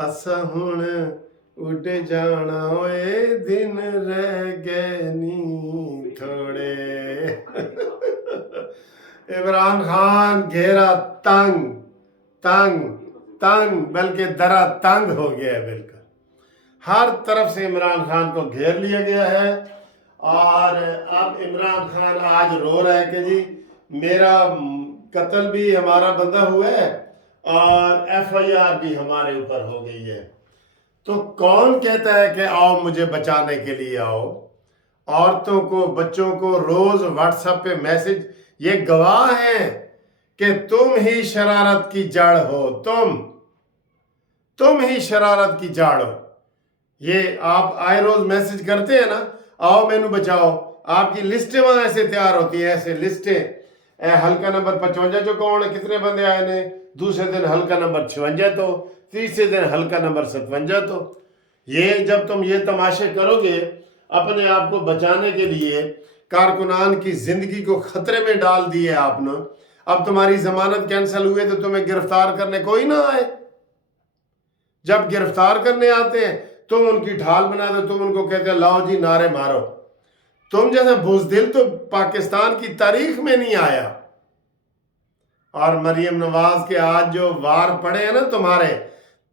असा हुण उड़ जाना ओए दिन रह गए नी थोड़े। इमरान खान घेरा तंग तंग तंग, बल्कि दरा तंग हो गया है बिल्कुल। हर तरफ से इमरान खान को घेर लिया गया है और अब इमरान खान आज रो रहा है कि जी मेरा कत्ल भी हमारा बंदा हुआ है और FIR भी हमारे ऊपर हो गई है। तो कौन कहता है कि आओ मुझे बचाने के लिए आओ? औरतों को, बच्चों को रोज व्हाट्सएप पे मैसेज, ये गवाह हैं कि तुम ही शरारत की जड़ हो, तुम ही शरारत की जड़ हो। ये आप आए रोज मैसेज करते हैं ना, आओ मैनू बचाओ, आपकी लिस्टें वहां ऐसे तैयार होती हैं, ऐसे लिस्टें। हल्का नंबर 55 जो कौन है, कितने बंदे आए ने, दूसरे दिन हल्का नंबर 56 तो, तीसरे दिन हल्का नंबर 57 तो। ये जब तुम ये तमाशे करोगे अपने आप को बचाने के लिए, कारकुनान की जिंदगी को खतरे में डाल दिए आपने। अब तुम्हारी जमानत कैंसिल हुई तो तुम्हें गिरफ्तार करने कोई ना आए। जब गिरफ्तार करने आते हैं तुम उनकी ढाल बना दो, तुम उनको कहते हैं लाओ जी नारे मारो। तुम जैसा बुज़दिल तो पाकिस्तान की तारीख में नहीं आया। और मरियम नवाज के आज जो वार पड़े हैं ना,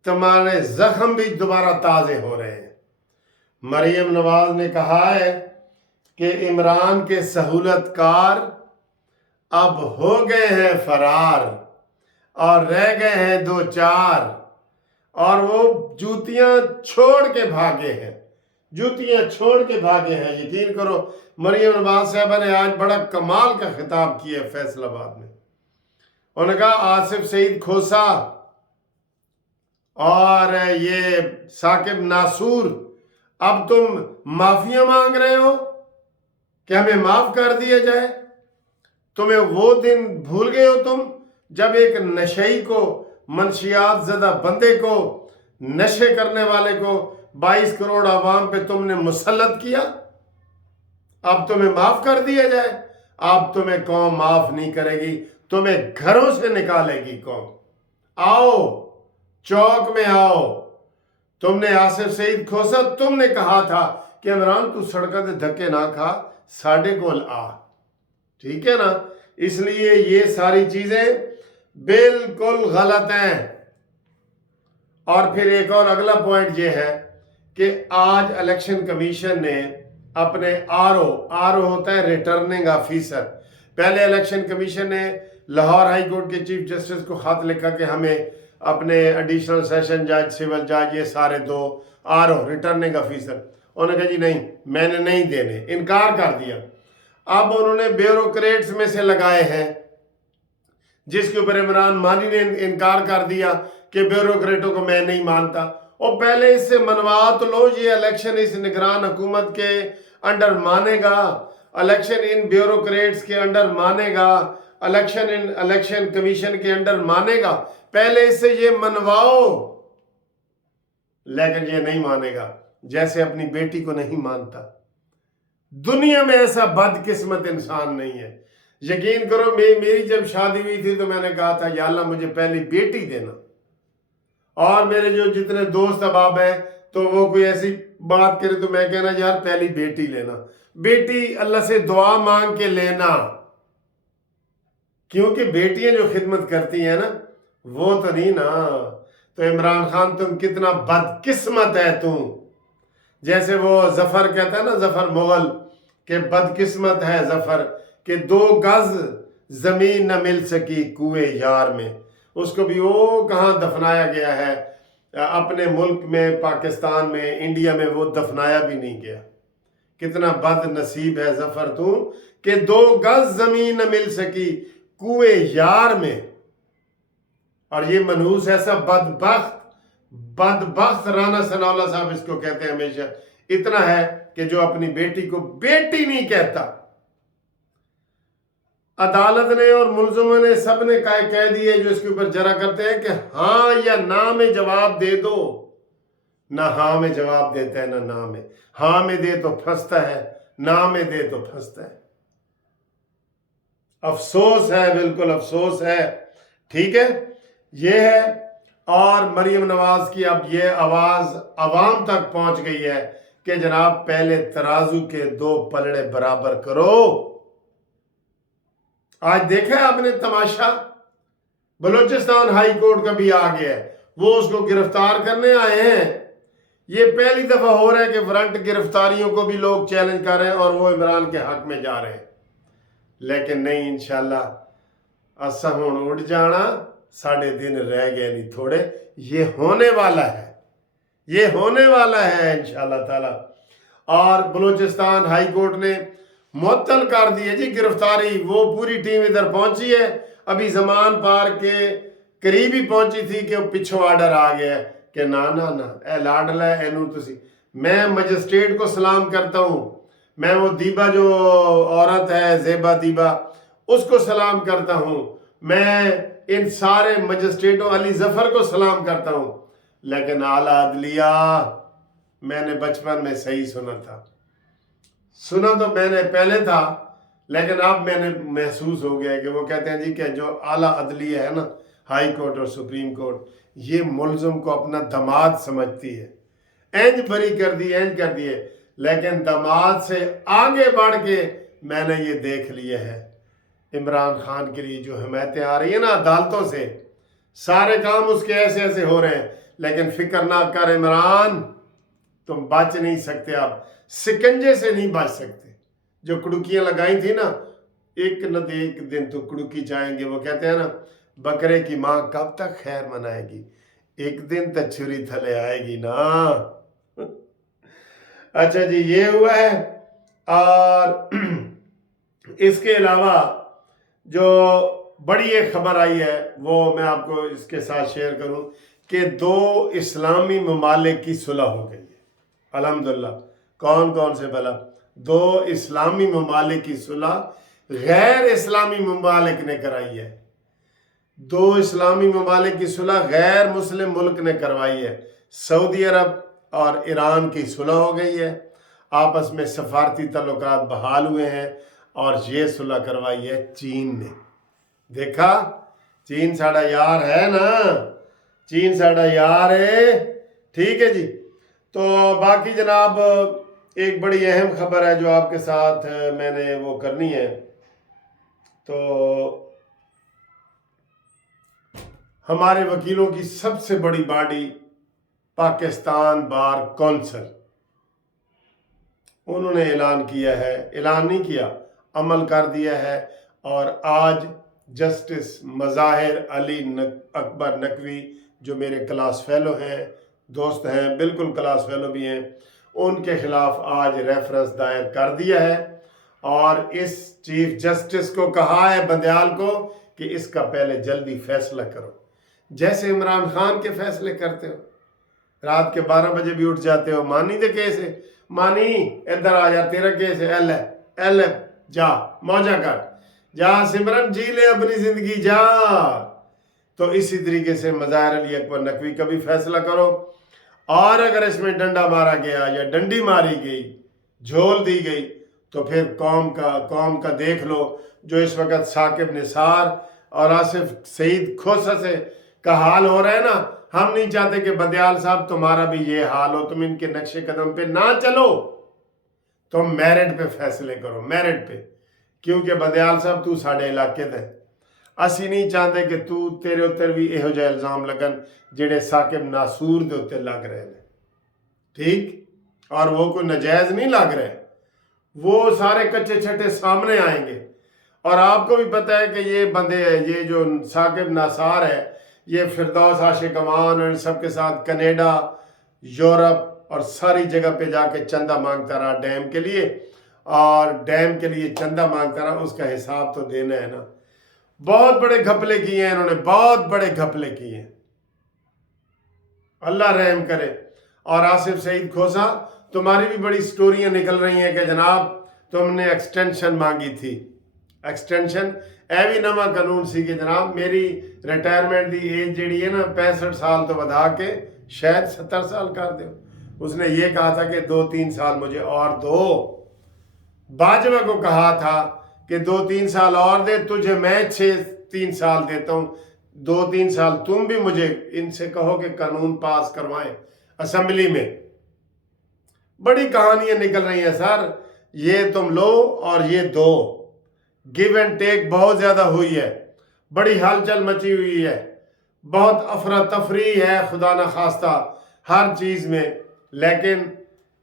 तुम्हारे जख्म भी दोबारा ताजे हो रहे हैं। मरियम नवाज ने कहा है कि इमरान के सहूलतकार अब हो गए हैं फरार और रह गए हैं दो चार, और वो जूतियां छोड़ के भागे हैं, जूतियां छोड़ के भागे हैं। यकीन करो मरियम नवाज साहबा ने आज बड़ा कमाल का खिताब किया फैसलाबाद में। उन्होंने कहा आसिफ सईद खोसा और ये साकिब नासूर, अब तुम माफिया मांग रहे हो कि हमें माफ कर दिया जाए। तुम्हें वो दिन भूल गए हो तुम जब एक नशई को, मनशियात ज़दा बंदे को, नशे करने वाले को 22 करोड़ आवाम पे तुमने मुसल्लत किया। अब तुम्हें माफ कर दिया जाए। अब तुम्हें कौम माफ नहीं करेगी, तुम्हें घरों से निकालेगी कौम। आओ चौक में आओ। तुमने आसिफ सईद खोसा, तुमने कहा था कि इमरान तू सड़कों के धक्के ना खा, साढ़े कोल आ, ठीक है ना। इसलिए ये सारी चीजें बिल्कुल गलत हैं। और फिर एक और अगला पॉइंट ये है कि आज इलेक्शन कमीशन ने अपने आरओ होता है रिटर्निंग ऑफिसर। पहले इलेक्शन कमीशन ने लाहौर हाई कोर्ट के चीफ जस्टिस को खत लिखा कि हमें अपने एडिशनल सेशन जज, सिविल जज, ये सारे दो आरओ रिटर्निंग ऑफिसर, उन्होंने कहा जी नहीं मैंने नहीं देने, इनकार कर दिया। अब उन्होंने ब्यूरोक्रेट्स में से लगाए हैं, जिसके ऊपर इमरान मानी ने इनकार कर दिया कि ब्यूरोक्रेटों को मैं नहीं मानता। और पहले इससे मनवा तो लो, ये इलेक्शन इस निगरान हुकूमत के अंडर मानेगा, इलेक्शन इन ब्यूरोक्रेट्स के अंडर मानेगा, इलेक्शन इन इलेक्शन कमीशन के अंडर मानेगा। पहले इससे ये मनवाओ, लेकिन ये नहीं मानेगा, जैसे अपनी बेटी को नहीं मानता। दुनिया में ऐसा बदकिस्मत इंसान नहीं है। यकीन करो मेरी जब शादी हुई थी तो मैंने कहा था या अल्लाह मुझे पहली बेटी देना। और मेरे जो जितने दोस्त अहबाब हैं तो वो कोई ऐसी बात करे तो मैं कहना यार पहली बेटी लेना। बेटी अल्लाह से दुआ मांग के लेना, क्योंकि बेटियां जो खिदमत करती हैं ना वो तो नहीं ना। तो इमरान खान तुम कितना बदकिस्मत है तू। जैसे वो जफर कहता है ना, जफर मुगल के बदकिस्मत है जफर के 2 गज जमीन न मिल सकी कुए यार में। उसको भी वो कहाँ दफनाया गया है, अपने मुल्क में, पाकिस्तान में, इंडिया में वो दफनाया भी नहीं गया। कितना बद नसीब है जफर तू कि 2 गज जमीन न मिल सकी कुए यार में। और ये मनहूस ऐसा बदबख्त राना सनाउल्लाह साहब इसको कहते हैं हमेशा, इतना है कि जो अपनी बेटी को बेटी नहीं कहता। अदालत ने और मुलजमों ने सब ने कह दिए जो इसके ऊपर जरा करते हैं कि हाँ या ना में जवाब दे दो। ना हाँ में जवाब देता है ना ना में। हाँ में दे तो फंसता है, ना में दे तो फंसता है। अफसोस है, बिल्कुल अफसोस है। ठीक है, ये है। اور مریم نواز کی اب یہ آواز عوام تک پہنچ گئی ہے کہ جناب پہلے ترازو کے 2 پلڑے برابر کرو۔ آج دیکھا آپ نے تماشا، بلوچستان ہائی کورٹ کا بھی آ گیا ہے، وہ اس کو گرفتار کرنے آئے ہیں۔ یہ پہلی دفعہ ہو رہا ہے کہ فرنٹ گرفتاریوں کو بھی لوگ چیلنج کر رہے ہیں اور وہ عمران کے حق میں جا رہے ہیں، لیکن نہیں، انشاءاللہ اسا ہون اٹھ جانا، ساڑھے دن رہ گئے نہیں تھوڑے، یہ ہونے والا ہے، یہ ہونے والا ہے انشاءاللہ تعالی۔ اور بلوچستان ہائی کورٹ نے معطل کر دی ہے جی گرفتاری، وہ پوری ٹیم ادھر پہنچی ہے، ابھی زمان پارک کے قریب ہی پہنچی تھی کہ پچھو آرڈر آ گیا ہے کہ نا اے لاڈلا ہے اینو تسی۔ میں مجسٹریٹ کو سلام کرتا ہوں، میں وہ دیبا جو عورت ہے زیبا دیبا اس کو سلام کرتا ہوں، میں ان سارے مجسٹریٹوں، علی ظفر کو سلام کرتا ہوں، لیکن اعلیٰ عدلیہ میں نے بچپن میں صحیح سنا تو میں نے پہلے تھا، لیکن اب میں نے محسوس ہو گیا ہے کہ وہ کہتے ہیں جی کہ جو اعلیٰ عدلیہ ہے نا، ہائی کورٹ اور سپریم کورٹ، یہ ملزم کو اپنا دماد سمجھتی ہے، اینج بری کر دی ہے، لیکن دماد سے آگے بڑھ کے میں نے یہ دیکھ لیا ہے عمران خان کے لیے جو حمایتیں آ رہی ہیں نا عدالتوں سے، سارے کام اس کے ایسے ہو رہے ہیں، لیکن فکر نہ کر عمران، تم بچ نہیں سکتے، آپ سکنجے سے نہیں بچ سکتے۔ جو کڑکیاں لگائی تھی نا، ایک نہ ایک دن تو کڑکی جائیں گے، وہ کہتے ہیں نا بکرے کی ماں کب تک خیر منائے گی، ایک دن تک چھری تھلے آئے گی نا۔ اچھا جی، یہ ہوا ہے۔ اور اس کے علاوہ جو بڑی ایک خبر آئی ہے وہ میں آپ کو اس کے ساتھ شیئر کروں کہ 2 اسلامی ممالک کی صلح ہو گئی ہے، الحمدللہ۔ کون سے بھلا؟ 2 اسلامی ممالک کی صلح غیر اسلامی ممالک نے کرائی ہے، 2 اسلامی ممالک کی صلح غیر مسلم ملک نے کروائی ہے، سعودی عرب اور ایران کی صلح ہو گئی ہے، آپس میں سفارتی تعلقات بحال ہوئے ہیں، اور یہ صلح کروائی ہے چین نے۔ دیکھا، چین ساڑا یار ہے نا، چین ساڑا یار ہے، ٹھیک ہے جی۔ تو باقی جناب ایک بڑی اہم خبر ہے جو آپ کے ساتھ میں نے وہ کرنی ہے، تو ہمارے وکیلوں کی سب سے بڑی باڈی پاکستان بار کونسل، انہوں نے اعلان کیا ہے، اعلان نہیں کیا، عمل کر دیا ہے، اور آج جسٹس مظاہر علی اکبر نقوی جو میرے کلاس فیلو ہیں، دوست ہیں، بالکل کلاس فیلو بھی ہیں، ان کے خلاف آج ریفرنس دائر کر دیا ہے، اور اس چیف جسٹس کو کہا ہے بندیال کو کہ اس کا پہلے جلدی فیصلہ کرو، جیسے عمران خان کے فیصلے کرتے ہو، رات کے 12 بجے بھی اٹھ جاتے ہو، مانی دے کیس ہے، مانی ادھر آ جا، تیرا کیس ہے، ایل ہے، جا موجہ کر، جا سمرن جی لے اپنی زندگی جا۔ تو اسی طریقے سے مظاہر علی اکبر نقوی کا بھی فیصلہ کرو، اور اگر اس میں ڈنڈا مارا گیا یا ڈنڈی ماری گئی، جھول دی گئی، تو پھر قوم کا دیکھ لو، جو اس وقت ثاقب نثار اور آصف سعید کھوسہ سے کا حال ہو رہا ہے نا، ہم نہیں چاہتے کہ بندیال صاحب تمہارا بھی یہ حال ہو، تم ان کے نقش قدم پہ نہ چلو، تم میرٹ پہ فیصلے کرو، میرٹ پہ، کیونکہ بندیال صاحب تو ساڑھے علاقے دے، اسی نہیں چاہتے کہ تیرے اتر بھی ایہو جائے الزام لگن جڑے ثاقب ناصور دے اتر لگ رہے ہیں، ٹھیک، اور وہ کوئی نجائز نہیں لگ رہے، وہ سارے کچے چھٹے سامنے آئیں گے۔ اور آپ کو بھی پتہ ہے کہ یہ بندے یہ جو ثاقب نثار ہے، یہ فردوس عاشق امان اور سب کے ساتھ کینیڈا، یورپ اور ساری جگہ پہ جا کے چندہ مانگتا رہا ڈیم کے لیے، اور ڈیم کے لیے چندہ مانگتا رہا، اس کا حساب تو دینا ہے نا۔ بہت بڑے گھپلے کیے ہیں انہوں نے، بہت بڑے گھپلے کیے ہیں، اللہ رحم کرے۔ اور آصف سعید کھوسہ، تمہاری بھی بڑی سٹوریاں نکل رہی ہیں کہ جناب تم نے ایکسٹینشن مانگی تھی، ایکسٹینشن اے بھی نواں قانون سی کہ جناب میری ریٹائرمنٹ دی ایج جڑی ہے نا 65 سال تو بڑھا کے شاید 70 سال کر دو۔ اس نے یہ کہا تھا کہ 2-3 سال مجھے اور دو، باجوہ کو کہا تھا کہ 2-3 سال اور دے تجھے، میں 6-3 سال دیتا ہوں، 2-3 साल तुम भी मुझे इनसे कहो कि कानून पास करवाएं असेंबली में। बड़ी कहानियां निकल रही हैं सर, ये तुम लो और ये दो, गिव एंड टेक बहुत ज्यादा हुई है, बड़ी हलचल मची हुई है, बहुत अफरा तफरी है खुदा न खास्ता हर चीज में। लेकिन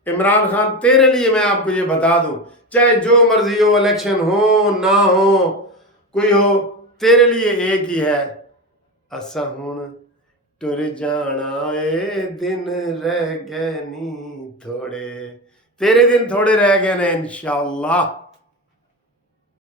इमरान खान तेरे लिए मैं आपको ये बता दूं, चाहे जो मर्जी हो, इलेक्शन हो ना हो, कोई हो, तेरे लिए एक ही है, असा हुण टुर जाना ए दिन रह गए नी थोड़े, तेरे दिन थोड़े रह गए ने इंशाअल्लाह।